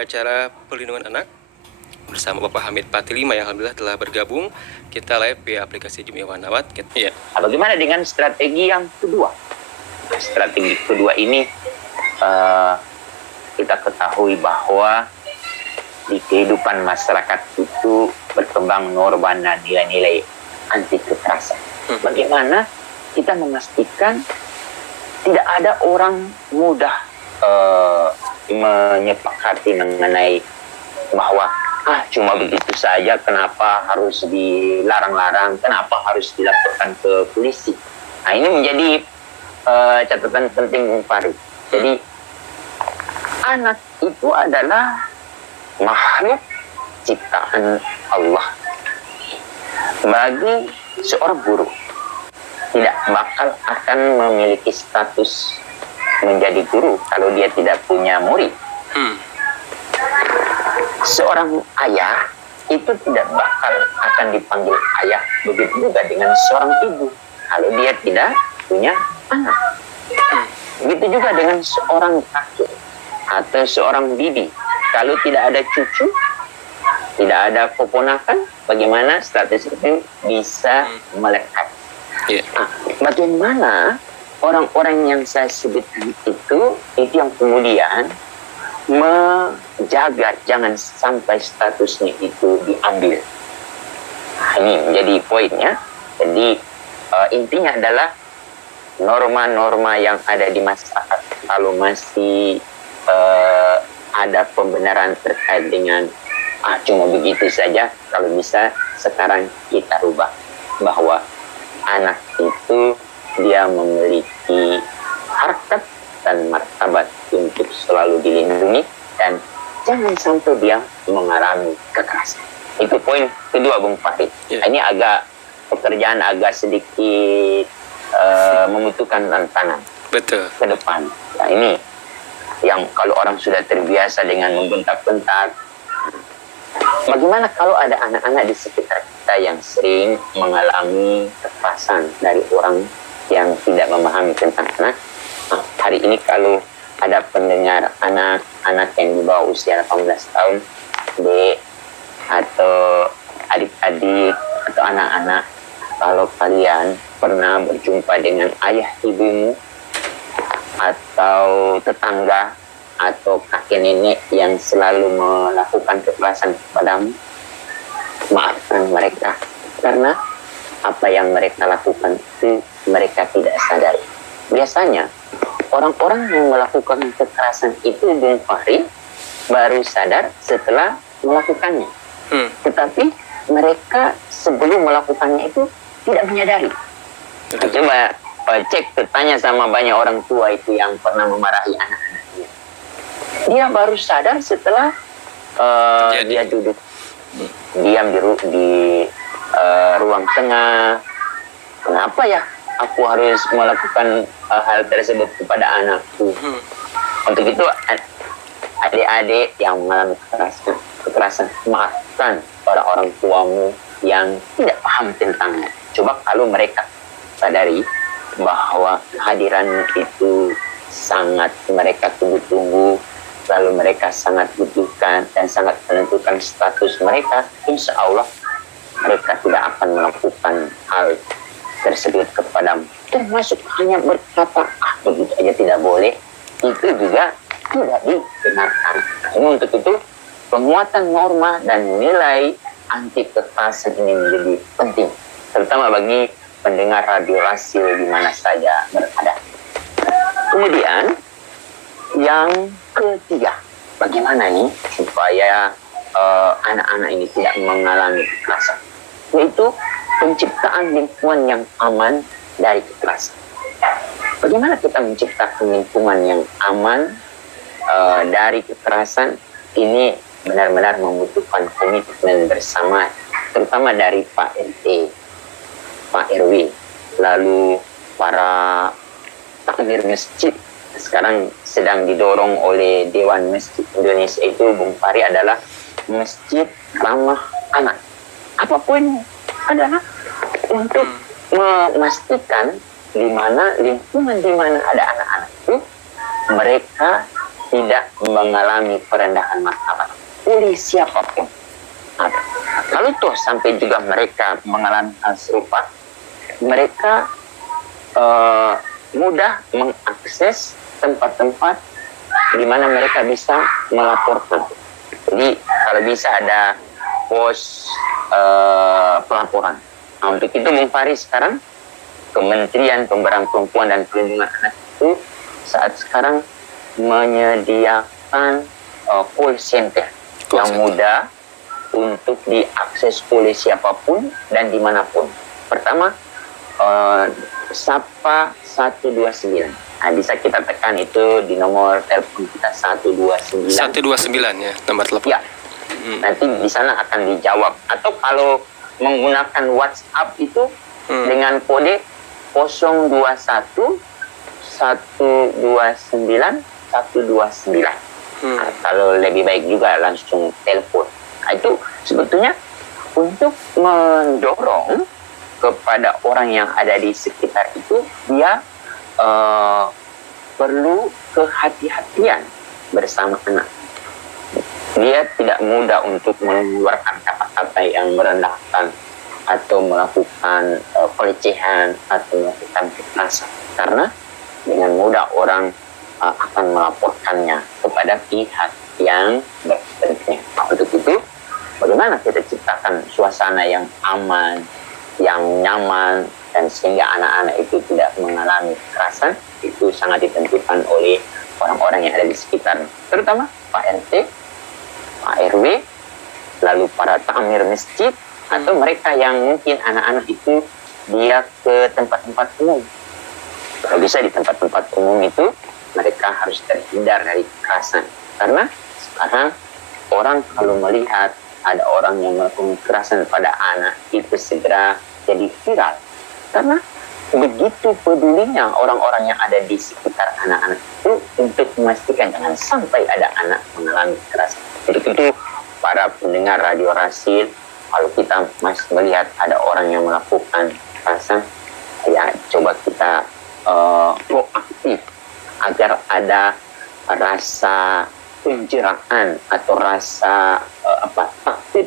acara Perlindungan Anak bersama Bapak Hamid Patilima yang alhamdulillah telah bergabung. Kita live via aplikasi Jumia Wanawat. Ya. Bagaimana dengan strategi yang kedua? Strategi kedua ini kita ketahui bahwa di kehidupan masyarakat itu berkembang norma dan nilai-nilai anti kekerasan. Bagaimana kita memastikan tidak ada orang mudah menyepakati mengenai bahwa cuma begitu saja, kenapa harus dilarang-larang, kenapa harus dilaporkan ke polisi. Nah, ini menjadi catatan penting Bung Fahri. Jadi anak itu adalah makhluk ciptaan Allah. Bagi seorang guru tidak bakal akan memiliki status menjadi guru kalau dia tidak punya murid. Seorang ayah itu tidak bakal akan dipanggil ayah, begitu juga dengan seorang ibu kalau dia tidak punya anak. Begitu juga dengan seorang kakek atau seorang bibi, kalau tidak ada cucu, tidak ada keponakan, bagaimana status itu bisa melekat? Bagaimana orang-orang yang saya sebutkan itu yang kemudian menjaga jangan sampai statusnya itu diambil. Nah, ini menjadi poinnya. Jadi intinya adalah norma-norma yang ada di masyarakat kalau masih ada pembenaran terkait dengan cuma begitu saja, kalau bisa sekarang kita rubah bahwa anak itu dia memiliki harkat dan martabat untuk selalu dilindungi dan jangan sampai dia mengalami kekerasan. Itu poin kedua Bung Fahri. Ini pekerjaan agak sedikit membutuhkan tantangan ke depan. Nah, ini yang kalau orang sudah terbiasa dengan membentak-bentak. Bagaimana kalau ada anak-anak di sekitar kita yang sering mengalami kekerasan dari orang yang tidak memahami tentang anak? Hari ini kalau ada pendengar anak-anak yang di bawah usia 18 tahun, atau adik-adik atau anak-anak, kalau kalian pernah berjumpa dengan ayah ibumu atau tetangga atau kakek nenek yang selalu melakukan kekerasan kepadamu, maafkan mereka, karena apa yang mereka lakukan itu mereka tidak sadar. Biasanya orang-orang yang melakukan kekerasan itu Bung Fahri baru sadar setelah melakukannya. Tetapi mereka sebelum melakukannya itu tidak menyadari. Coba cek, tanya sama banyak orang tua itu yang pernah memarahi anak-anaknya. Dia baru sadar setelah dia duduk diam di ruang tengah. Kenapa ya aku harus melakukan hal tersebut kepada anakku? Untuk itu adik-adik yang mengalami kekerasan, maafkan orang-orang tuamu yang tidak paham tentangnya. Coba kalau mereka sadari bahwa kehadiran itu sangat mereka tunggu-tunggu, lalu mereka sangat butuhkan dan sangat menentukan status mereka, insya Allah mereka tidak akan melakukan hal tersebut kepadamu. Termasuk hanya berkata, begitu aja tidak boleh, itu juga tidak dibenarkan. Untuk itu, penguatan norma dan nilai anti kekerasan ini menjadi penting, terutama bagi pendengar radio Rasio di mana saja berada. Kemudian, yang ketiga, bagaimana nih supaya anak-anak ini tidak mengalami kekerasan? Yaitu penciptaan lingkungan yang aman dari kekerasan. Bagaimana kita menciptakan lingkungan yang aman dari kekerasan? Ini benar-benar membutuhkan komitmen bersama, terutama dari Pak RT, Pak RW, lalu para takmir masjid. Sekarang sedang didorong oleh Dewan Masjid Indonesia itu, Bung Fahri, adalah masjid ramah anak. Apapun adalah untuk memastikan di mana lingkungan di mana ada anak-anak itu mereka tidak mengalami perendahan martabat oleh siapapun. Nah, kalau toh sampai juga mereka mengalami hal serupa, mereka mudah mengakses tempat-tempat di mana mereka bisa melaporkan. Jadi kalau bisa ada pos pelaporan. Nah, untuk itu Bung Fahri sekarang Kementerian Pemberdayaan Perempuan dan Perlindungan Anak itu saat sekarang menyediakan call center yang mudah untuk diakses oleh siapapun dan dimanapun. Pertama, Sapa 129. Nah, bisa kita tekan itu di nomor telepon kita 129. 129 ya, nomor telepon. Ya, nanti di sana akan dijawab. Atau kalau menggunakan WhatsApp itu dengan kode 021 129 129. Nah, kalau lebih baik juga langsung telepon. Nah, itu sebetulnya untuk mendorong kepada orang yang ada di sekitar itu, dia perlu kehati-hatian bersama anak. Dia tidak mudah untuk mengeluarkan kata-kata yang merendahkan atau melakukan pelecehan atau melakukan kekerasan, karena dengan mudah orang akan melaporkannya kepada pihak yang berkepentingan. Nah, untuk itu, bagaimana kita ciptakan suasana yang aman, yang nyaman, dan sehingga anak-anak itu tidak mengalami kekerasan, itu sangat ditentukan oleh orang-orang yang ada di sekitar, terutama Pak RT, Pak RW, lalu para takmir masjid, atau mereka yang mungkin anak-anak itu dia ke tempat-tempat umum. Kalau bisa di tempat-tempat umum itu, mereka harus terhindar dari kekerasan. Karena sekarang orang kalau melihat ada orang yang melakukan kekerasan pada anak, itu segera jadi viral. Karena begitu pedulinya orang-orang yang ada di sekitar anak-anak itu untuk memastikan jangan sampai ada anak mengalami kekerasan. Jadi itu para pendengar Radio Rasil, kalau kita masih melihat ada orang yang melakukan kekerasan, ya coba kita proaktif agar ada rasa penjeraan atau rasa takut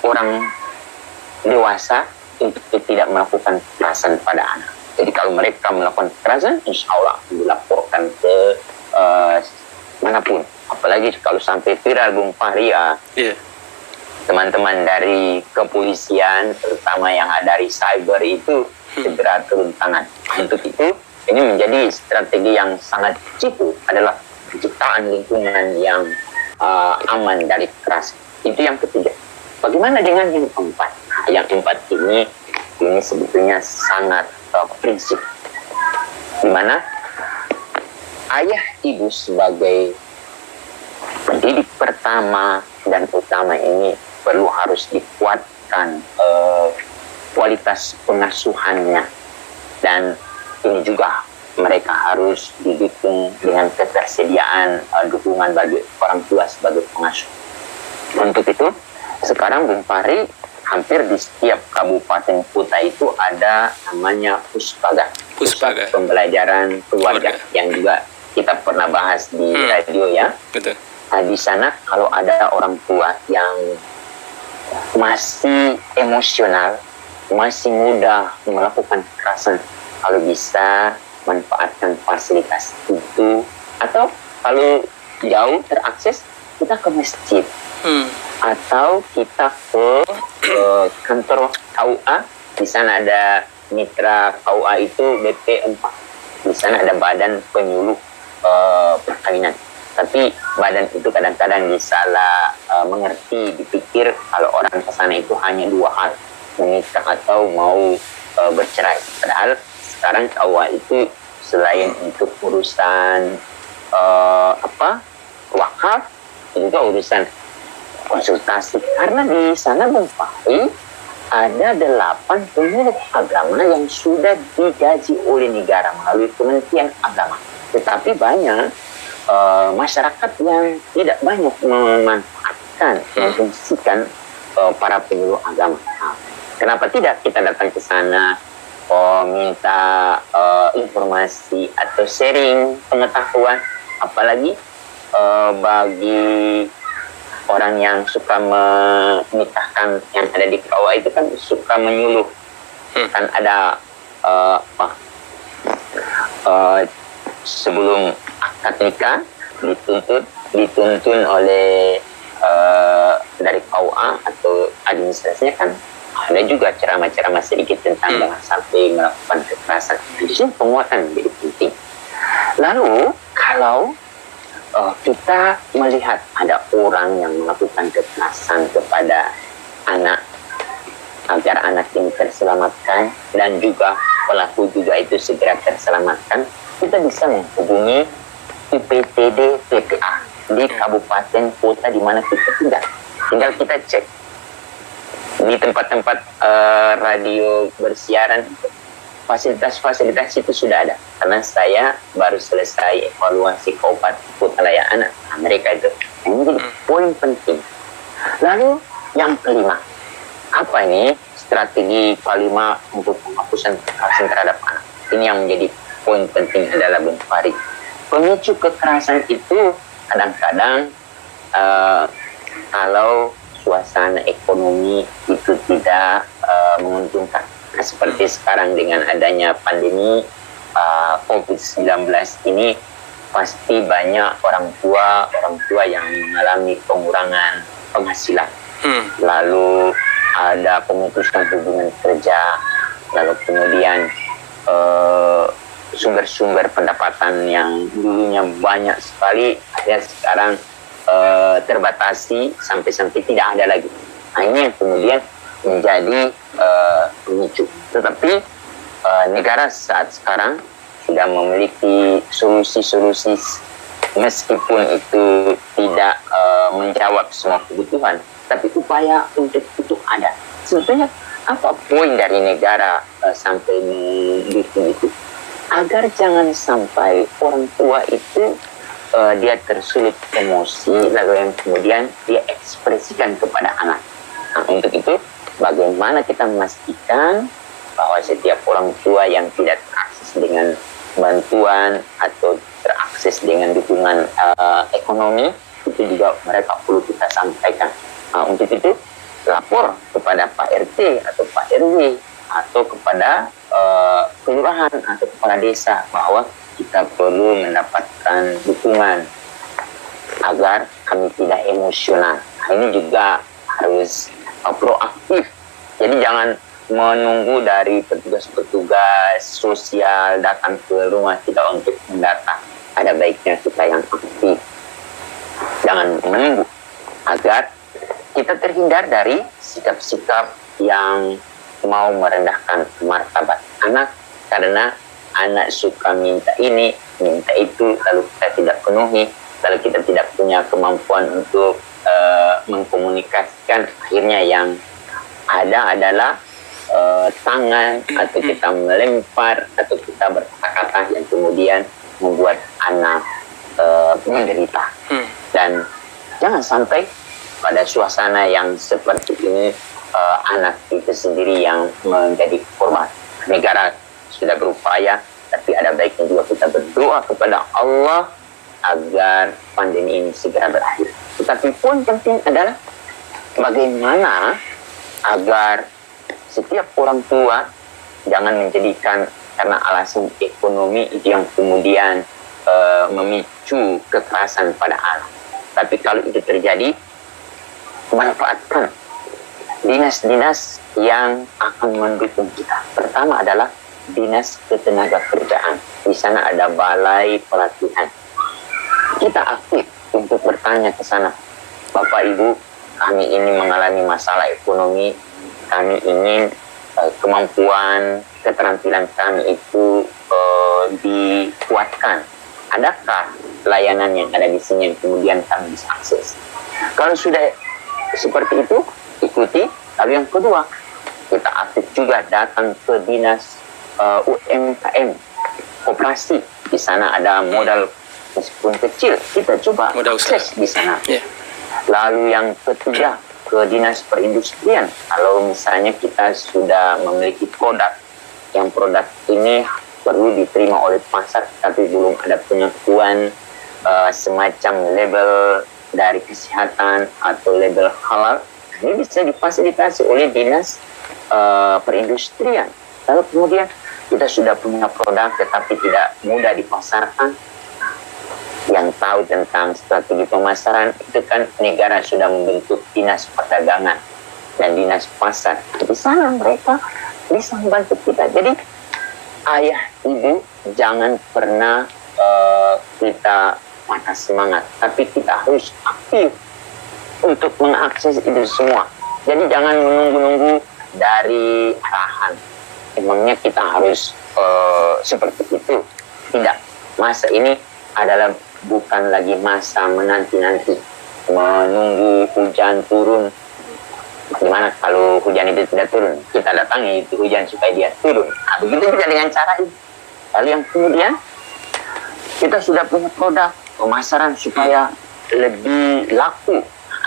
orang dewasa untuk tidak melakukan kekerasan pada anak. Jadi kalau mereka melakukan kekerasan, insya Allah dilaporkan ke manapun. Apalagi kalau sampai viral, Bung Fahri, teman-teman dari kepolisian, terutama yang ada dari cyber itu segera turun tangan. Untuk itu, ini menjadi strategi yang sangat jitu adalah penciptaan lingkungan yang aman dari kekerasan. Itu yang ketiga. Bagaimana dengan yang keempat? Nah, yang keempat ini sebetulnya sangat prinsip, di mana ayah ibu sebagai pendidik pertama dan utama ini perlu harus dikuatkan kualitas pengasuhannya, dan ini juga mereka harus didukung dengan ketersediaan dukungan bagi orang tua sebagai pengasuh. Untuk itu sekarang Bung Fahri, hampir di setiap kabupaten kota itu ada namanya Puspaga, Pusat Pembelajaran Keluarga, yang juga kita pernah bahas di radio ya. Betul. Nah, di sana kalau ada orang tua yang masih emosional, masih mudah melakukan kekerasan, kalau bisa manfaatkan fasilitas itu, atau kalau jauh terakses, kita ke masjid atau kita ke kantor KUA. Di sana ada mitra KUA itu BP4. Di sana ada badan penyuluh perkawinan. Tapi badan itu kadang-kadang disalah mengerti, dipikir kalau orang ke sana itu hanya dua hal, menikah atau mau bercerai. Padahal sekarang KUA itu selain untuk urusan wakaf, juga urusan konsultasi. Karena di sana Bung Fahri ada 8 penyuluh agama yang sudah digaji oleh negara melalui Kementerian Agama. Tetapi banyak masyarakat yang tidak banyak memanfaatkan, memfungsikan para penyuluh agama. Nah, kenapa tidak kita datang ke sana, minta informasi informasi atau sharing pengetahuan, apalagi bagi orang yang suka menikahkan yang ada di KUA itu kan suka menyuluh. Kan ada sebelum akad nikah dituntun oleh dari KUA atau administrasinya kan ada juga ceramah-ceramah sedikit tentang jangan sampai melakukan kekerasan. Di sini penguatan menjadi penting. Lalu kalau kita melihat ada orang yang melakukan kekerasan kepada anak agar anak ini terselamatkan dan juga pelaku juga itu segera terselamatkan, kita bisa menghubungi IPTD PPA di kabupaten kota di mana kita tinggal. Tinggal kita cek di tempat-tempat radio bersiaran, fasilitas-fasilitas itu sudah ada. Karena saya baru selesai evaluasi Kabupaten Kota Layak Anak mereka itu. Ini menjadi poin penting. Lalu yang kelima, apa ini strategi kelima untuk penghapusan kekerasan terhadap anak? Ini yang menjadi poin penting adalah Bung Farid. Pemicu kekerasan itu kadang-kadang kalau suasana ekonomi itu tidak menguntungkan. Nah, seperti sekarang dengan adanya pandemi COVID-19 ini, pasti banyak orang tua yang mengalami pengurangan penghasilan. Lalu ada pemutusan hubungan kerja, lalu kemudian sumber-sumber pendapatan yang dulunya banyak sekali, ada sekarang terbatasi sampai tidak ada lagi. Nah, ini yang kemudian menjadi pemicu. Tetapi negara saat sekarang sudah memiliki solusi-solusi meskipun itu tidak menjawab semua kebutuhan, tapi upaya untuk itu ada. Sebetulnya apa poin dari negara sampai mendukung itu? Agar jangan sampai orang tua itu dia tersulut emosi, lalu yang kemudian dia ekspresikan kepada anak. Nah, untuk itu bagaimana kita memastikan bahwa setiap orang tua yang tidak terakses dengan bantuan atau terakses dengan dukungan ekonomi, itu juga mereka perlu kita sampaikan. Nah, untuk itu lapor kepada Pak RT atau Pak RW atau kepada kelurahan atau kepala desa bahwa kita perlu mendapatkan dukungan agar kami tidak emosional. Nah, ini juga harus proaktif. Jadi jangan menunggu dari petugas-petugas sosial datang ke rumah kita untuk mendata. Ada baiknya kita yang aktif. Jangan menunggu agar kita terhindar dari sikap-sikap yang mau merendahkan martabat anak, karena anak suka minta ini, minta itu, lalu kita tidak penuhi, lalu kita tidak punya kemampuan untuk mengkomunikasikan. Akhirnya yang ada adalah tangan, atau kita melempar, atau kita berkata-kata yang kemudian membuat anak menderita. Dan jangan sampai pada suasana yang seperti ini anak itu sendiri yang menjadi korban. Negara sudah berupaya, tapi ada baiknya juga kita berdoa kepada Allah agar pandemi ini segera berakhir. Tetapi poin penting adalah bagaimana agar setiap orang tua jangan menjadikan karena alasan ekonomi itu yang kemudian memicu kekerasan pada anak. Tapi kalau itu terjadi, manfaatkan dinas-dinas yang akan mendukung kita. Pertama adalah Dinas Ketenagakerjaan. Di sana ada balai pelatihan. Kita aktif untuk bertanya ke sana. Bapak Ibu, kami ini mengalami masalah ekonomi. Kami ingin kemampuan, keterampilan kami itu dikuatkan. Adakah layanan yang ada di sini yang kemudian kami bisa akses? Kalau sudah seperti itu, ikuti. Lalu yang kedua, kita aktif juga datang ke Dinas UMKM, koperasi. Di sana ada modal meskipun kecil, kita coba akses di sana. Lalu yang ketiga, ke Dinas Perindustrian. Kalau misalnya kita sudah memiliki produk, yang produk ini perlu diterima oleh pasar, tapi belum ada pengakuan semacam label dari kesehatan atau label halal, ini bisa difasilitasi oleh dinas perindustrian. Lalu kemudian kita sudah punya produk tetapi tidak mudah dipasarkan. Yang tahu tentang strategi pemasaran itu kan negara sudah membentuk dinas perdagangan dan dinas pasar. Di sana mereka bisa membantu kita. Jadi ayah ibu jangan pernah kita patah semangat, tapi kita harus aktif untuk mengakses itu semua. Jadi jangan menunggu-nunggu dari arahan. Emangnya kita harus seperti itu? Tidak. Masa ini adalah bukan lagi masa menanti-nanti, menunggu hujan turun. Bagaimana kalau hujan itu tidak turun? Kita datangi itu hujan supaya dia turun. Nah, begitu juga dengan cara ini. Lalu yang kemudian, kita sudah punya produk pemasaran supaya lebih laku.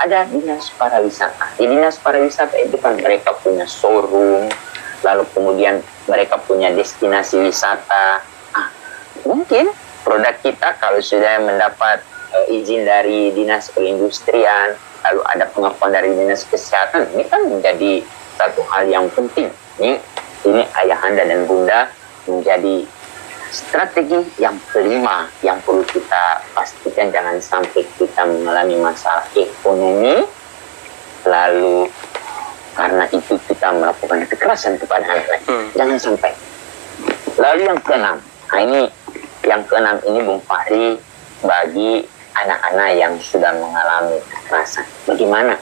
Ada dinas pariwisata. Di dinas pariwisata itu kan mereka punya showroom, lalu kemudian mereka punya destinasi wisata. Mungkin produk kita kalau sudah mendapat izin dari dinas perindustrian, lalu ada pengakuan dari dinas kesehatan, ini kan menjadi satu hal yang penting. Ini ayahanda dan bunda menjadi strategi yang kelima yang perlu kita pastikan, jangan sampai kita mengalami masalah ekonomi, lalu karena itu kita melakukan kekerasan kepada anak-anak. Jangan sampai. Lalu yang keenam, yang keenam ini Bung Fahri, bagi anak-anak yang sudah mengalami kekerasan. Bagaimana?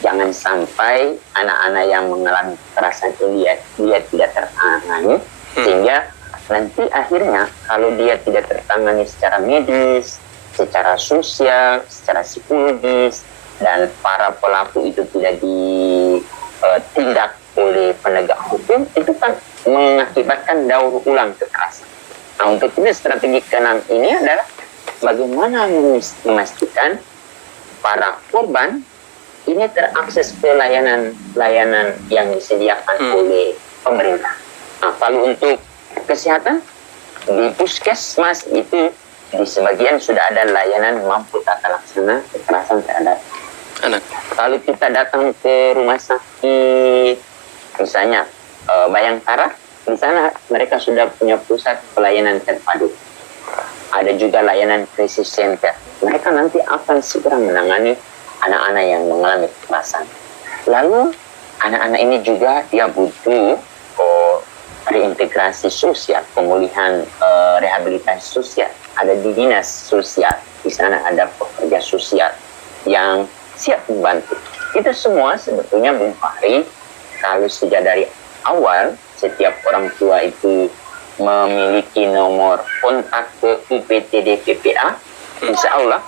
Jangan sampai anak-anak yang mengalami kekerasan ini dia tidak tertangani, sehingga nanti akhirnya kalau dia tidak tertangani secara medis, secara sosial, secara psikologis, dan para pelaku itu tidak ditindak oleh penegak hukum, itu kan mengakibatkan daur ulang kekerasan. Nah, untuk itu strategi keenam ini adalah bagaimana memastikan para korban ini terakses ke layanan yang disediakan oleh pemerintah. Nah, kalau untuk kesehatan, di puskesmas itu di sebagian sudah ada layanan mampu tata laksana kekerasan terhadap anak. Kalau kita datang ke rumah sakit, misalnya Bayangkara, di sana mereka sudah punya pusat pelayanan terpadu. Ada juga layanan crisis center. Mereka nanti akan segera menangani anak-anak yang mengalami kekerasan. Lalu anak-anak ini juga dia butuh reintegrasi sosial, pemulihan rehabilitasi sosial. Ada di dinas sosial, di sana ada pekerja sosial yang siap membantu. Itu semua sebetulnya Bung Fahri, kalau sejak dari awal setiap orang tua itu memiliki nomor kontak ke UPTD PPA, insya Allah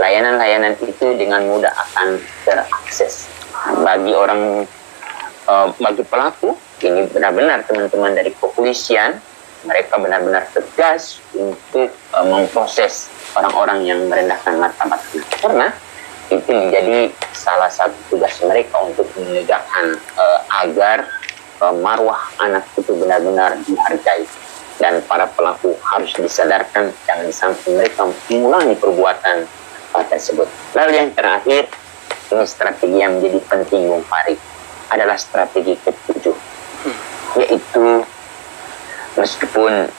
layanan-layanan itu dengan mudah akan terakses. Bagi pelaku, ini benar-benar teman-teman dari kepolisian, mereka benar-benar tegas untuk memproses orang-orang yang merendahkan martabat anak. Karena itu menjadi salah satu tugas mereka untuk menegakkan agar marwah anak itu benar-benar dihargai, dan para pelaku harus disadarkan jangan sampai mereka mengulangi perbuatan tersebut. Lalu yang terakhir, ini strategi yang menjadi penting Bung Fahri, adalah strategi ketujuh, yaitu meskipun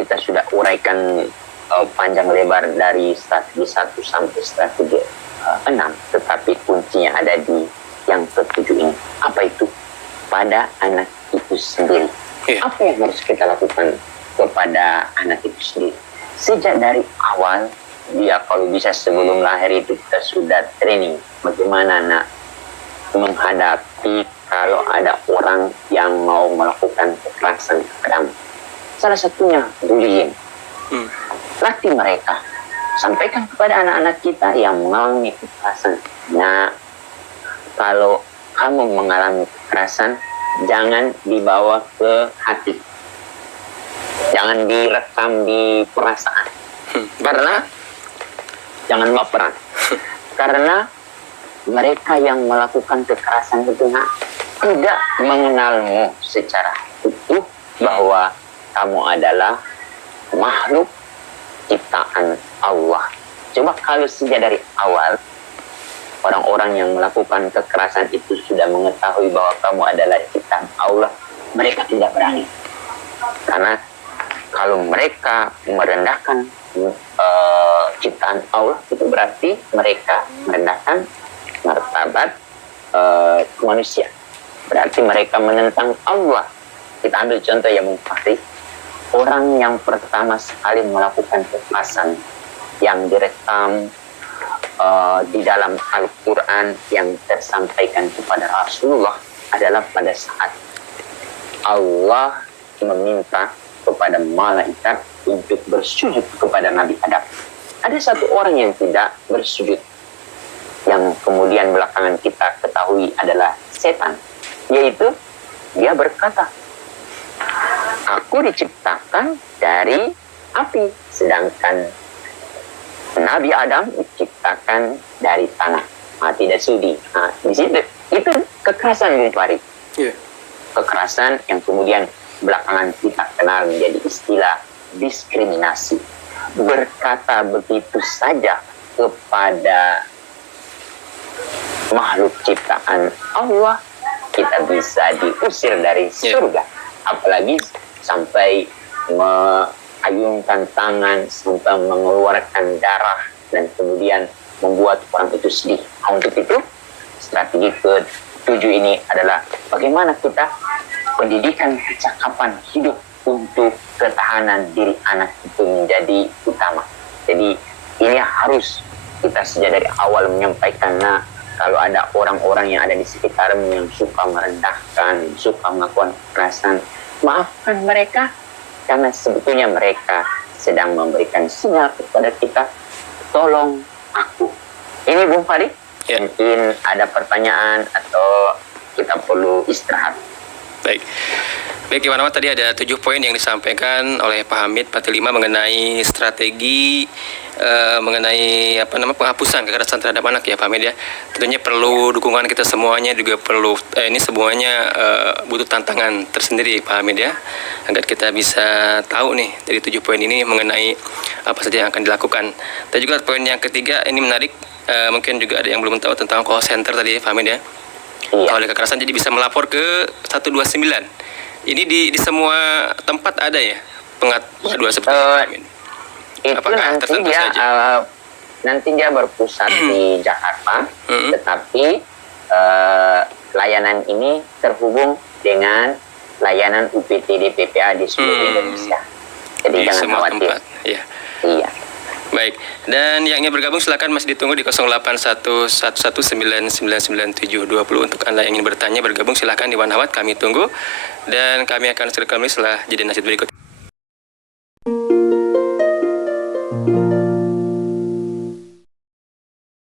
kita sudah uraikan panjang lebar dari strategi 1 sampai strategi 6, tetapi kuncinya ada di yang ketujuh ini. Apa itu? Pada anak itu sendiri. Apa yang harus kita lakukan kepada anak itu sendiri? Sejak dari awal, dia kalau bisa sebelum lahir itu kita sudah training bagaimana anak menghadapi kalau ada orang yang mau melakukan kekerasan kepadamu. Salah satunya bullying. Latih mereka, sampaikan kepada anak-anak kita yang mengalami kekerasan. Nah, kalau kamu mengalami kekerasan, jangan dibawa ke hati, jangan direkam di perasaan, karena jangan baperan, karena mereka yang melakukan kekerasan itu tidak mengenalmu secara utuh, bahwa kamu adalah makhluk ciptaan Allah. Coba kalau sejak dari awal orang-orang yang melakukan kekerasan itu sudah mengetahui bahwa kamu adalah ciptaan Allah, mereka tidak berani. Karena kalau mereka merendahkan ciptaan Allah, itu berarti mereka merendahkan martabat manusia. Berarti mereka menentang Allah. Kita ambil contoh yang Fahri. Orang yang pertama sekali melakukan kekerasan yang direkam di dalam Al-Quran yang tersampaikan kepada Rasulullah adalah pada saat Allah meminta kepada malaikat untuk bersujud kepada Nabi Adam. Ada satu orang yang tidak bersujud, yang kemudian belakangan kita ketahui adalah setan, yaitu dia berkata, aku diciptakan dari api, sedangkan Nabi Adam diciptakan dari tanah. Tidak sudi. Di situ itu kekerasan, Bung Farid. Yeah. Kekerasan yang kemudian belakangan kita kenal menjadi istilah diskriminasi. Berkata begitu saja kepada makhluk ciptaan Allah, kita bisa diusir dari surga. Apalagi sampai ayunkan tangan sampai mengeluarkan darah dan kemudian membuat orang itu sedih. Untuk itu strategi ke-7 ini adalah bagaimana kita pendidikan kecakapan hidup untuk ketahanan diri anak itu menjadi utama. Jadi ini harus kita sejak dari awal menyampaikan. Nah, kalau ada orang-orang yang ada di sekitarmu yang suka merendahkan, suka melakukan kekerasan, maafkan mereka. Karena sebetulnya mereka sedang memberikan sinyal kepada kita, tolong aku. Ini Bung Farid, mungkin ada pertanyaan atau kita perlu istirahat. Baik, Iwan Awad, tadi ada 7 poin yang disampaikan oleh Pak Hamid Patilima mengenai strategi mengenai penghapusan kekerasan terhadap anak ya Pak Hamid ya. Tentunya perlu dukungan kita semuanya, juga perlu ini semuanya butuh tantangan tersendiri Pak Hamid ya, agar kita bisa tahu nih dari 7 poin ini mengenai apa saja yang akan dilakukan. Dan juga poin yang ketiga ini menarik, mungkin juga ada yang belum tahu tentang call center tadi Pak Hamid ya. Kalau ada kekerasan jadi bisa melapor ke 129. Ini di semua tempat ada ya pengaduan seperti itu Pak Hamid? Itu nanti dia berpusat di Jakarta, tetapi layanan ini terhubung dengan layanan UPTD PPA di seluruh Indonesia. Jadi di jangan semua khawatir. Tempat. Ya. Iya. Baik, dan yang ingin bergabung silakan masih ditunggu di 081119999720. Untuk Anda yang ingin bertanya bergabung silakan di Wan Awad, kami tunggu dan kami akan segera kembali setelah jeda nasid berikut ini.